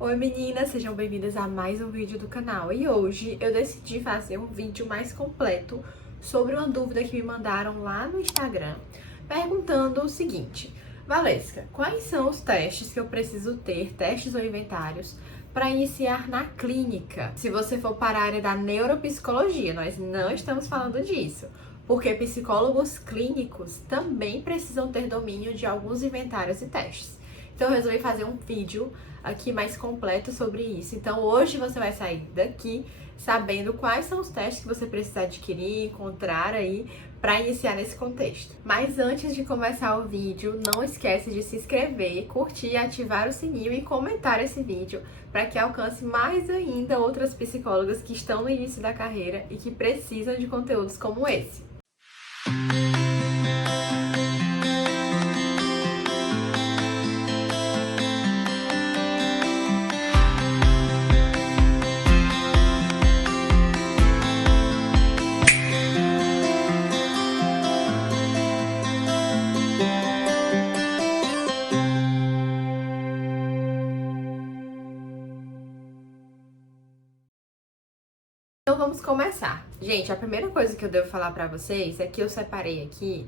Oi meninas, sejam bem-vindas a mais um vídeo do canal. E hoje eu decidi fazer um vídeo mais completo sobre uma dúvida que me mandaram lá no Instagram, perguntando o seguinte: Valesca, quais são os testes que eu preciso ter, testes ou inventários, para iniciar na clínica? Se você for para a área da neuropsicologia, nós não estamos falando disso, porque psicólogos clínicos também precisam ter domínio de alguns inventários e testes. Então eu resolvi fazer um vídeo aqui mais completo sobre isso. Então hoje você vai sair daqui sabendo quais são os testes que você precisa adquirir, encontrar aí para iniciar nesse contexto. Mas antes de começar o vídeo, não esquece de se inscrever, curtir, ativar o sininho e comentar esse vídeo para que alcance mais ainda outras psicólogas que estão no início da carreira e que precisam de conteúdos como esse. Então vamos começar. Gente, a primeira coisa que eu devo falar pra vocês é que eu separei aqui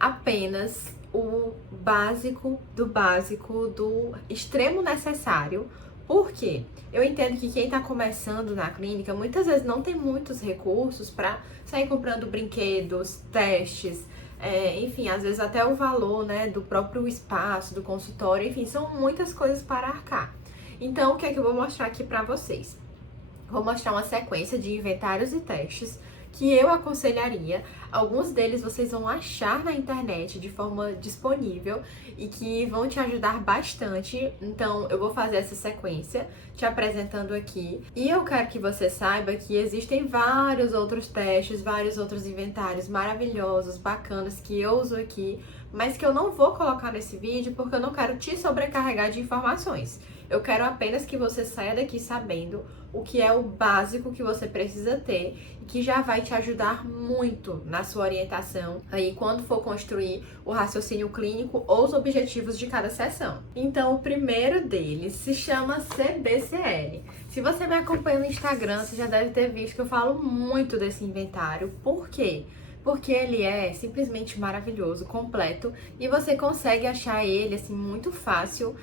apenas o básico do extremo necessário. Por quê? Eu entendo que quem tá começando na clínica muitas vezes não tem muitos recursos pra sair comprando brinquedos, testes, enfim, às vezes até o valor, né, do próprio espaço, do consultório, enfim, são muitas coisas para arcar. Então, o que é que eu vou mostrar aqui pra vocês? Vou mostrar uma sequência de inventários e testes que eu aconselharia. Alguns deles vocês vão achar na internet de forma disponível e que vão te ajudar bastante. Então eu vou fazer essa sequência te apresentando aqui. E eu quero que você saiba que existem vários outros testes, vários outros inventários maravilhosos, bacanas que eu uso aqui, mas que eu não vou colocar nesse vídeo porque eu não quero te sobrecarregar de informações. Eu quero apenas que você saia daqui sabendo o que é o básico que você precisa ter e que já vai te ajudar muito na sua orientação aí quando for construir o raciocínio clínico ou os objetivos de cada sessão. Então, o primeiro deles se chama CBCL. Se você me acompanha no Instagram, você já deve ter visto que eu falo muito desse inventário. Por quê? Porque ele é simplesmente maravilhoso, completo, e você consegue achar ele assim muito fácil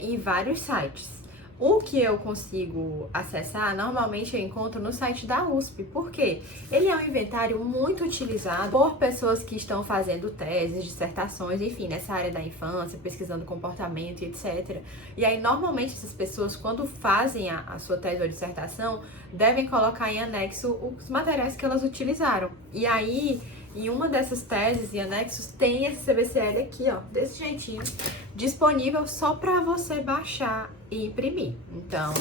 em vários sites. O que eu consigo acessar, normalmente eu encontro no site da USP. Por quê? Ele é um inventário muito utilizado por pessoas que estão fazendo teses, dissertações, enfim, nessa área da infância, pesquisando comportamento e etc. E aí, normalmente, essas pessoas, quando fazem a sua tese ou dissertação, devem colocar em anexo os materiais que elas utilizaram. E aí, em uma dessas teses e anexos, tem esse CBCL aqui, ó, desse jeitinho, disponível só para você baixar e imprimir. Então,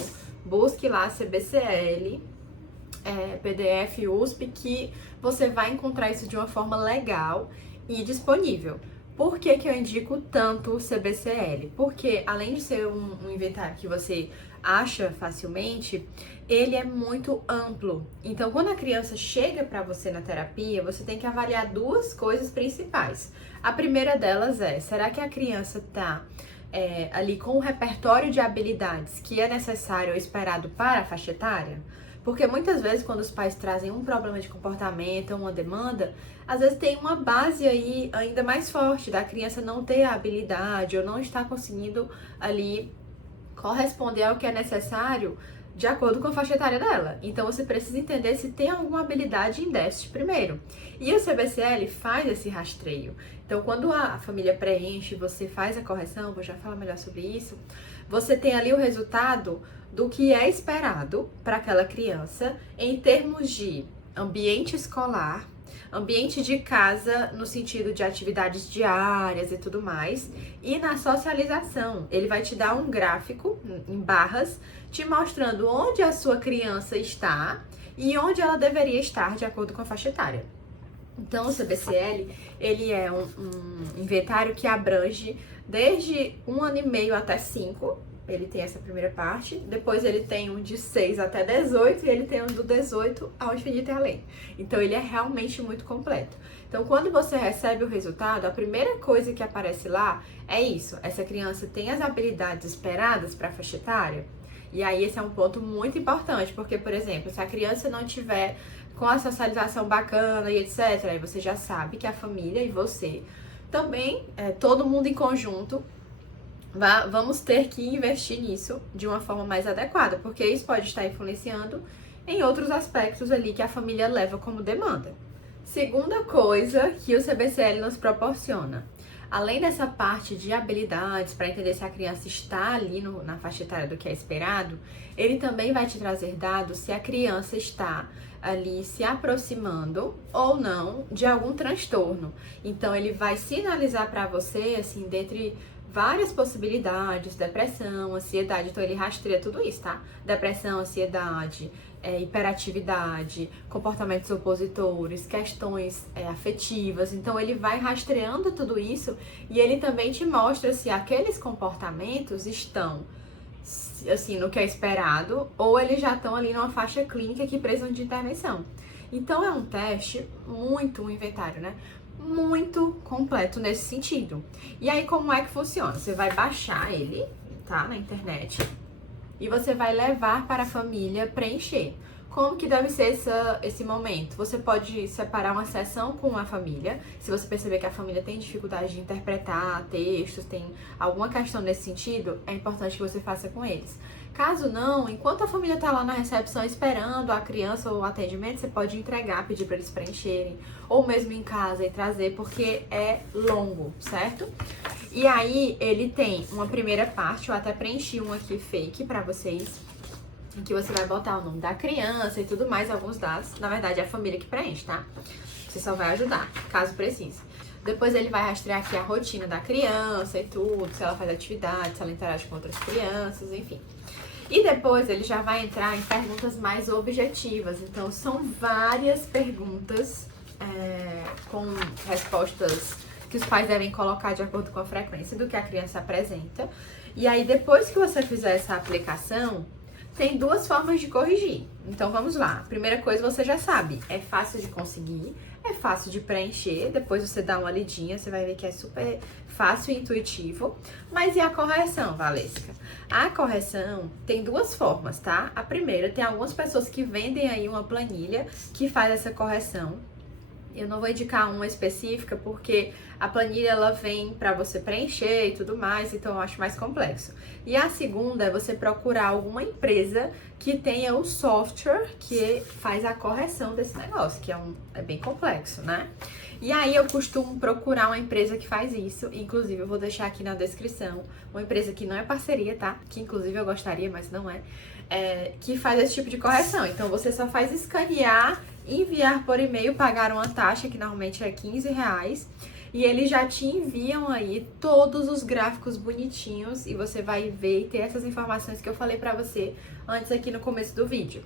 busque lá CBCL, PDF USP, que você vai encontrar isso de uma forma legal e disponível. Por que que eu indico tanto o CBCL? Porque, além de ser um inventário que você acha facilmente, ele é muito amplo. Então, quando a criança chega para você na terapia, você tem que avaliar duas coisas principais. A primeira delas é, será que a criança está ali com o repertório de habilidades que é necessário ou esperado para a faixa etária? Porque muitas vezes, quando os pais trazem um problema de comportamento ou uma demanda, às vezes tem uma base aí ainda mais forte da criança não ter a habilidade ou não estar conseguindo ali corresponder ao que é necessário de acordo com a faixa etária dela. Então você precisa entender se tem alguma habilidade em déficit primeiro. E o CBCL faz esse rastreio. Então quando a família preenche, você faz a correção, vou já falar melhor sobre isso, você tem ali o resultado do que é esperado para aquela criança em termos de ambiente escolar, ambiente de casa no sentido de atividades diárias e tudo mais, e na socialização. Ele vai te dar um gráfico em barras te mostrando onde a sua criança está e onde ela deveria estar de acordo com a faixa etária. Então, o CBCL, ele é um inventário que abrange desde 1 ano e meio até 5, Ele tem essa primeira parte, depois ele tem um de 6 até 18 e ele tem um do 18 ao infinito e além. Então ele é realmente muito completo. Então quando você recebe o resultado, a primeira coisa que aparece lá é isso. Essa criança tem as habilidades esperadas para a faixa etária? E aí esse é um ponto muito importante, porque, por exemplo, se a criança não tiver com a socialização bacana e etc., aí você já sabe que a família e você também, todo mundo em conjunto, vamos ter que investir nisso de uma forma mais adequada, porque isso pode estar influenciando em outros aspectos ali que a família leva como demanda. Segunda coisa que o CBCL nos proporciona, além dessa parte de habilidades para entender se a criança está ali na faixa etária do que é esperado, ele também vai te trazer dados se a criança está ali se aproximando ou não de algum transtorno. Então ele vai sinalizar para você, assim, dentre várias possibilidades, depressão, ansiedade, então ele rastreia tudo isso, tá? Depressão, ansiedade, hiperatividade, comportamentos opositores, questões afetivas, então ele vai rastreando tudo isso e ele também te mostra se aqueles comportamentos estão assim, no que é esperado, ou eles já estão ali numa faixa clínica que precisam de intervenção. Então é um teste um inventário, né? Muito completo nesse sentido. E aí como é que funciona? Você vai baixar ele, tá? Na internet, e você vai levar para a família preencher. Como que deve ser esse momento? Você pode separar uma sessão com a família, se você perceber que a família tem dificuldade de interpretar textos, tem alguma questão nesse sentido, é importante que você faça com eles. Caso não, enquanto a família está lá na recepção esperando a criança ou o atendimento, você pode entregar, pedir para eles preencherem, ou mesmo em casa e trazer, porque é longo, certo? E aí, ele tem uma primeira parte, eu até preenchi um aqui fake para vocês, em que você vai botar o nome da criança e tudo mais, alguns dados. Na verdade, é a família que preenche, tá? Você só vai ajudar, caso precise. Depois ele vai rastrear aqui a rotina da criança e tudo, se ela faz atividade, se ela interage com outras crianças, enfim. E depois ele já vai entrar em perguntas mais objetivas. Então, são várias perguntas com respostas que os pais devem colocar de acordo com a frequência do que a criança apresenta. E aí, depois que você fizer essa aplicação, tem duas formas de corrigir. Então, vamos lá. Primeira coisa, você já sabe, é fácil de conseguir, é fácil de preencher, depois você dá uma lidinha, você vai ver que é super fácil e intuitivo. Mas e a correção, Valesca? A correção tem duas formas, tá? A primeira, tem algumas pessoas que vendem aí uma planilha que faz essa correção. Eu não vou indicar uma específica porque a planilha ela vem para você preencher e tudo mais, então eu acho mais complexo. E a segunda é você procurar alguma empresa que tenha o software que faz a correção desse negócio, que é bem complexo, né? E aí eu costumo procurar uma empresa que faz isso, inclusive eu vou deixar aqui na descrição, uma empresa que não é parceria, tá? Que inclusive eu gostaria, mas não é, que faz esse tipo de correção. Então você só faz escanear, enviar por e-mail, pagar uma taxa que normalmente é R$15 e eles já te enviam aí todos os gráficos bonitinhos e você vai ver e ter essas informações que eu falei pra você antes aqui no começo do vídeo.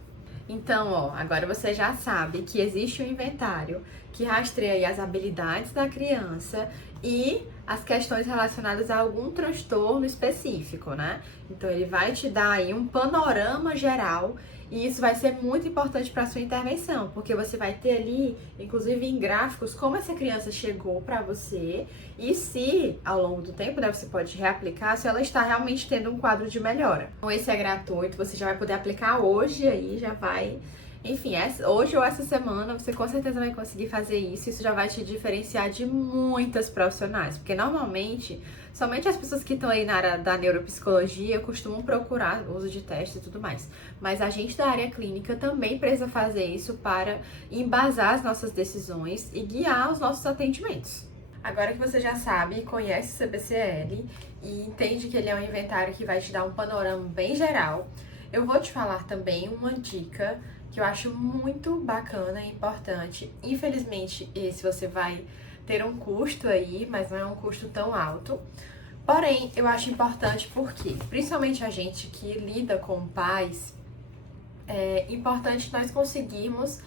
Então, ó, agora você já sabe que existe um inventário que rastreia aí as habilidades da criança e as questões relacionadas a algum transtorno específico, né? Então, ele vai te dar aí um panorama geral e isso vai ser muito importante para a sua intervenção, porque você vai ter ali, inclusive em gráficos, como essa criança chegou para você e se, ao longo do tempo, né, você pode reaplicar, se ela está realmente tendo um quadro de melhora. Então, esse é gratuito, você já vai poder aplicar hoje aí, já vai... Enfim, hoje ou essa semana você com certeza vai conseguir fazer isso. Isso já vai te diferenciar de muitas profissionais, porque normalmente somente as pessoas que estão aí na área da neuropsicologia costumam procurar o uso de testes e tudo mais. Mas a gente da área clínica também precisa fazer isso para embasar as nossas decisões e guiar os nossos atendimentos. Agora que você já sabe e conhece o CBCL e entende que ele é um inventário que vai te dar um panorama bem geral, eu vou te falar também uma dica que eu acho muito bacana e importante. Infelizmente, esse você vai ter um custo aí, mas não é um custo tão alto. Porém, eu acho importante porque, principalmente a gente que lida com pais, é importante nós conseguirmos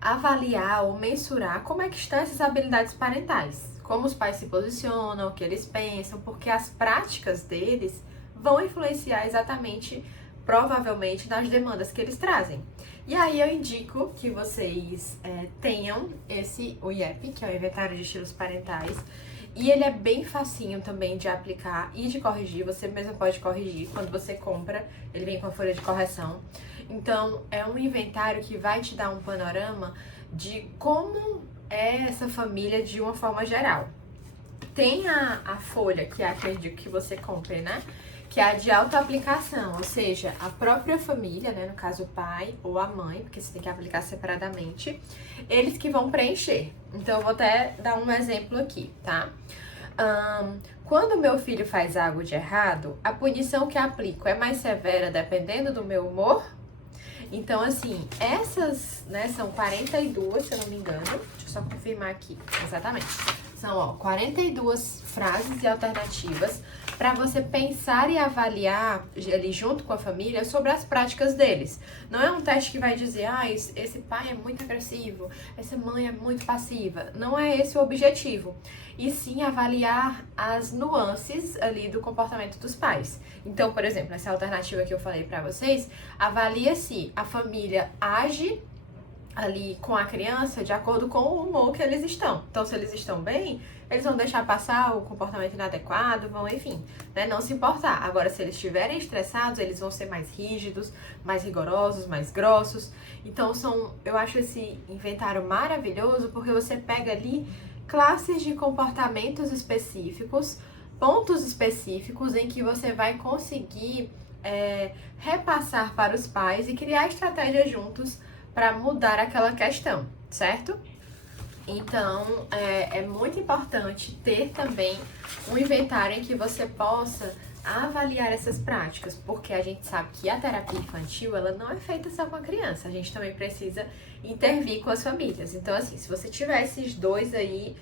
avaliar ou mensurar como é que estão essas habilidades parentais. Como os pais se posicionam, o que eles pensam, porque as práticas deles vão influenciar exatamente, provavelmente, nas demandas que eles trazem. E aí eu indico que vocês tenham o IEP, que é o Inventário de Estilos Parentais, e ele é bem facinho também de aplicar e de corrigir, você mesmo pode corrigir quando você compra, ele vem com a folha de correção. Então, é um inventário que vai te dar um panorama de como é essa família de uma forma geral. Tem a folha, que é a que eu indico que você compre, né? Que é a de autoaplicação, ou seja, a própria família, né? No caso, o pai ou a mãe, porque você tem que aplicar separadamente, eles que vão preencher. Então, eu vou até dar um exemplo aqui, tá? Quando meu filho faz algo de errado, a punição que aplico é mais severa dependendo do meu humor? Então, assim, essas, né, são 42, se eu não me engano. Deixa eu só confirmar aqui, exatamente. São, 42 frases e alternativas para você pensar e avaliar ali junto com a família sobre as práticas deles. Não é um teste que vai dizer, esse pai é muito agressivo, essa mãe é muito passiva. Não é esse o objetivo. E sim avaliar as nuances ali do comportamento dos pais. Então, por exemplo, essa alternativa que eu falei para vocês, avalia se a família age ali com a criança de acordo com o humor que eles estão. Então, se eles estão bem, eles vão deixar passar o comportamento inadequado, vão, enfim, né, não se importar. Agora, se eles estiverem estressados, eles vão ser mais rígidos, mais rigorosos, mais grossos. Então, eu acho esse inventário maravilhoso porque você pega ali classes de comportamentos específicos, pontos específicos em que você vai conseguir repassar para os pais e criar estratégias juntos para mudar aquela questão, certo? Então, é muito importante ter também um inventário em que você possa avaliar essas práticas, porque a gente sabe que a terapia infantil, ela não é feita só com a criança, a gente também precisa intervir com as famílias. Então, assim, se você tiver esses dois aí,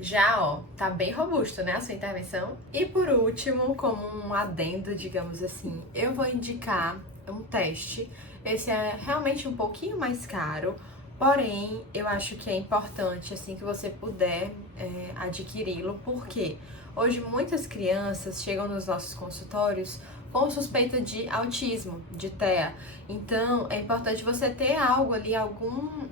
já, tá bem robusto, né, a sua intervenção. E por último, como um adendo, digamos assim, eu vou indicar um teste. Esse é realmente um pouquinho mais caro, porém, eu acho que é importante, assim que você puder, adquiri-lo, porque hoje muitas crianças chegam nos nossos consultórios com suspeita de autismo, de TEA. Então, é importante você ter algo ali, algum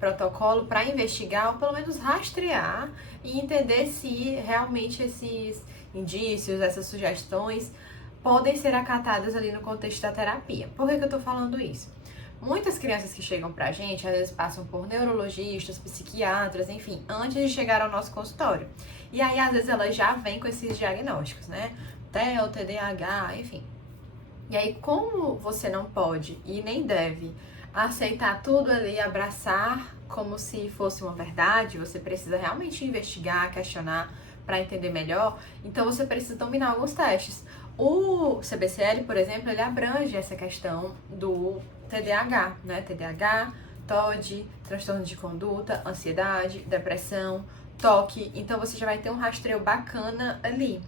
protocolo para investigar, ou pelo menos rastrear e entender se realmente esses indícios, essas sugestões podem ser acatadas ali no contexto da terapia. Por que eu tô falando isso? Muitas crianças que chegam pra gente, às vezes passam por neurologistas, psiquiatras, enfim, antes de chegar ao nosso consultório. E aí, às vezes, elas já vêm com esses diagnósticos, né? TEA, TDAH, enfim. E aí, como você não pode e nem deve aceitar tudo ali, abraçar como se fosse uma verdade, você precisa realmente investigar, questionar para entender melhor, então você precisa dominar alguns testes. O CBCL, por exemplo, ele abrange essa questão do TDAH, né? TDAH, TOD, transtorno de conduta, ansiedade, depressão, toque. Então você já vai ter um rastreio bacana ali.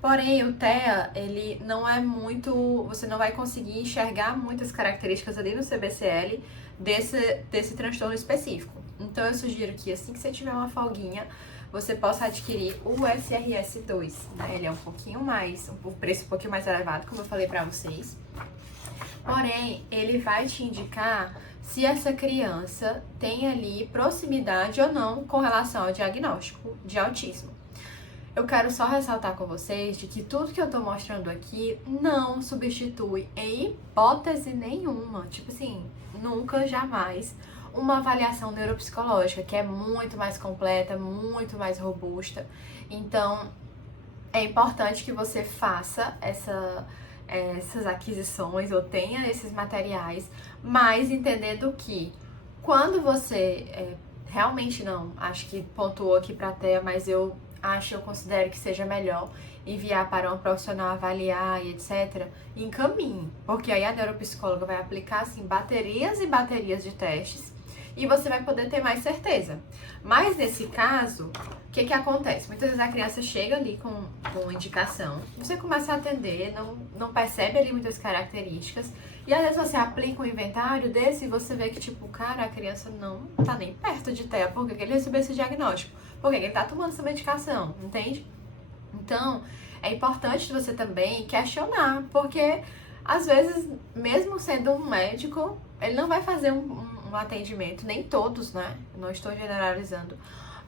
Porém, o TEA, ele não é muito... Você não vai conseguir enxergar muitas características ali no CBCL desse transtorno específico. Então, eu sugiro que assim que você tiver uma folguinha, você possa adquirir o SRS-2, né? Ele é um pouquinho mais, um preço um pouquinho mais elevado, como eu falei pra vocês. Porém, ele vai te indicar se essa criança tem ali proximidade ou não com relação ao diagnóstico de autismo. Eu quero só ressaltar com vocês de que tudo que eu tô mostrando aqui não substitui em hipótese nenhuma, tipo assim, nunca, jamais, uma avaliação neuropsicológica, que é muito mais completa, muito mais robusta. Então, é importante que você faça essas aquisições ou tenha esses materiais, mas entendendo que quando você realmente não, acho que pontuou aqui pra TEA, mas eu considero que seja melhor enviar para um profissional avaliar e etc, encaminhe, porque aí a neuropsicóloga vai aplicar assim baterias e baterias de testes e você vai poder ter mais certeza. Mas nesse caso, o que acontece? Muitas vezes a criança chega ali com indicação, você começa a atender, não percebe ali muitas características, e às vezes você aplica um inventário desse e você vê que, tipo, cara, a criança não tá nem perto de TEA, porque ele recebeu esse diagnóstico, porque ele tá tomando essa medicação, entende? Então, é importante você também questionar, porque às vezes, mesmo sendo um médico, ele não vai fazer um atendimento, nem todos, né? Não estou generalizando,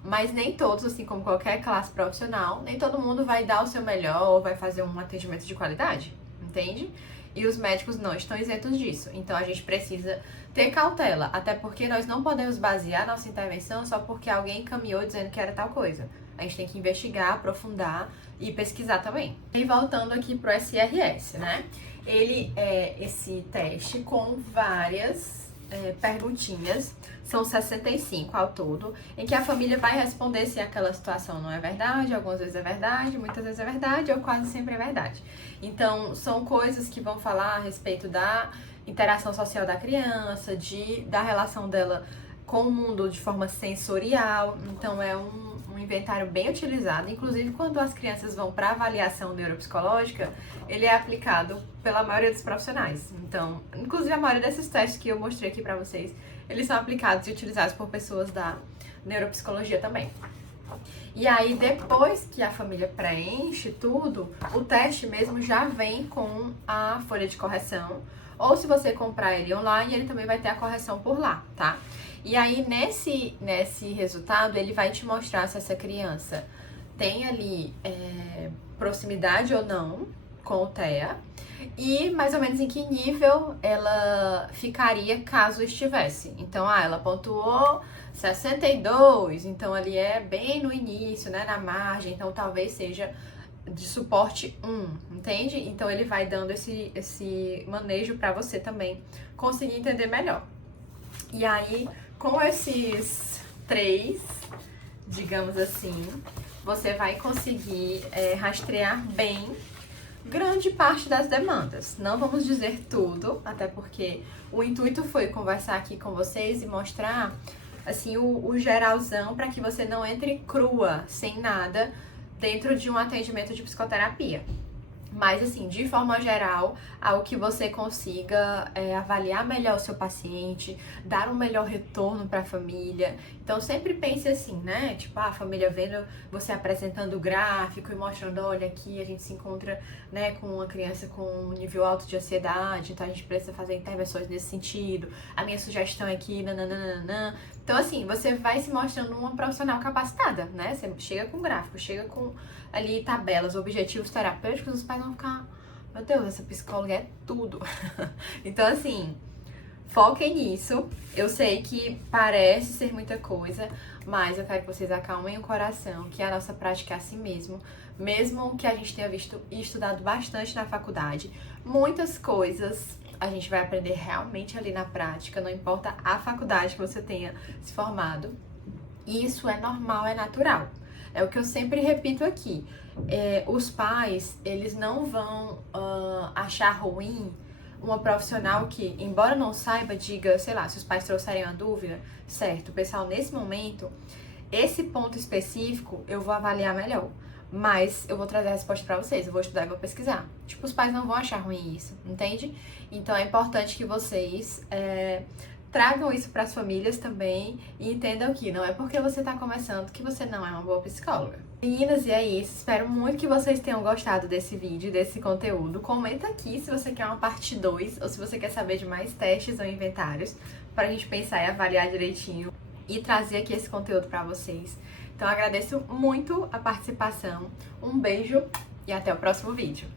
mas nem todos, assim como qualquer classe profissional, nem todo mundo vai dar o seu melhor ou vai fazer um atendimento de qualidade, entende? E os médicos não estão isentos disso. Então a gente precisa ter cautela, até porque nós não podemos basear nossa intervenção só porque alguém encaminhou dizendo que era tal coisa. A gente tem que investigar, aprofundar e pesquisar também. E voltando aqui pro SRS, né? Ele é esse teste com várias perguntinhas, são 65 ao todo, em que a família vai responder se aquela situação não é verdade, algumas vezes é verdade, muitas vezes é verdade ou quase sempre é verdade. Então, são coisas que vão falar a respeito da interação social da criança, da relação dela com o mundo de forma sensorial. Então, é um inventário bem utilizado, inclusive quando as crianças vão para avaliação neuropsicológica, ele é aplicado pela maioria dos profissionais. Então, inclusive a maioria desses testes que eu mostrei aqui para vocês, eles são aplicados e utilizados por pessoas da neuropsicologia também. E aí, depois que a família preenche tudo, o teste mesmo já vem com a folha de correção, ou se você comprar ele online, ele também vai ter a correção por lá, tá? E aí, nesse resultado, ele vai te mostrar se essa criança tem ali proximidade ou não com o TEA e mais ou menos em que nível ela ficaria caso estivesse. Então, ela pontuou 62, então ali é bem no início, né, na margem, então talvez seja de suporte 1, entende? Então ele vai dando esse manejo para você também conseguir entender melhor. E aí, com esses 3, digamos assim, você vai conseguir rastrear bem grande parte das demandas. Não vamos dizer tudo, até porque o intuito foi conversar aqui com vocês e mostrar assim o geralzão para que você não entre crua, sem nada, dentro de um atendimento de psicoterapia. Mas, assim, de forma geral, ao que você consiga avaliar melhor o seu paciente, dar um melhor retorno para a família. Então, sempre pense assim, né? Tipo, a família vendo você apresentando o gráfico e mostrando, olha, aqui a gente se encontra, né, com uma criança com um nível alto de ansiedade, então a gente precisa fazer intervenções nesse sentido. A minha sugestão é que nananana. Então, assim, você vai se mostrando uma profissional capacitada, né? Você chega com gráfico, chega com ali tabelas, objetivos terapêuticos, os pais vão ficar, meu Deus, essa psicóloga é tudo. Então, assim, foquem nisso. Eu sei que parece ser muita coisa, mas eu quero que vocês acalmem o coração, que a nossa prática é assim mesmo. Mesmo que a gente tenha visto e estudado bastante na faculdade, muitas coisas a gente vai aprender realmente ali na prática, não importa a faculdade que você tenha se formado. E isso é normal, é natural. É o que eu sempre repito aqui. Os pais, eles não vão achar ruim uma profissional que, embora não saiba, diga, sei lá, se os pais trouxerem uma dúvida, certo, pessoal, nesse momento, esse ponto específico eu vou avaliar melhor. Mas eu vou trazer a resposta pra vocês, eu vou estudar e vou pesquisar. Tipo, os pais não vão achar ruim isso, entende? Então é importante que vocês tragam isso para as famílias também e entendam que não é porque você tá começando que você não é uma boa psicóloga. Meninas, e é isso. Espero muito que vocês tenham gostado desse vídeo, desse conteúdo. Comenta aqui se você quer uma parte 2 ou se você quer saber de mais testes ou inventários pra gente pensar e avaliar direitinho e trazer aqui esse conteúdo pra vocês. Então agradeço muito a participação. Um beijo e até o próximo vídeo.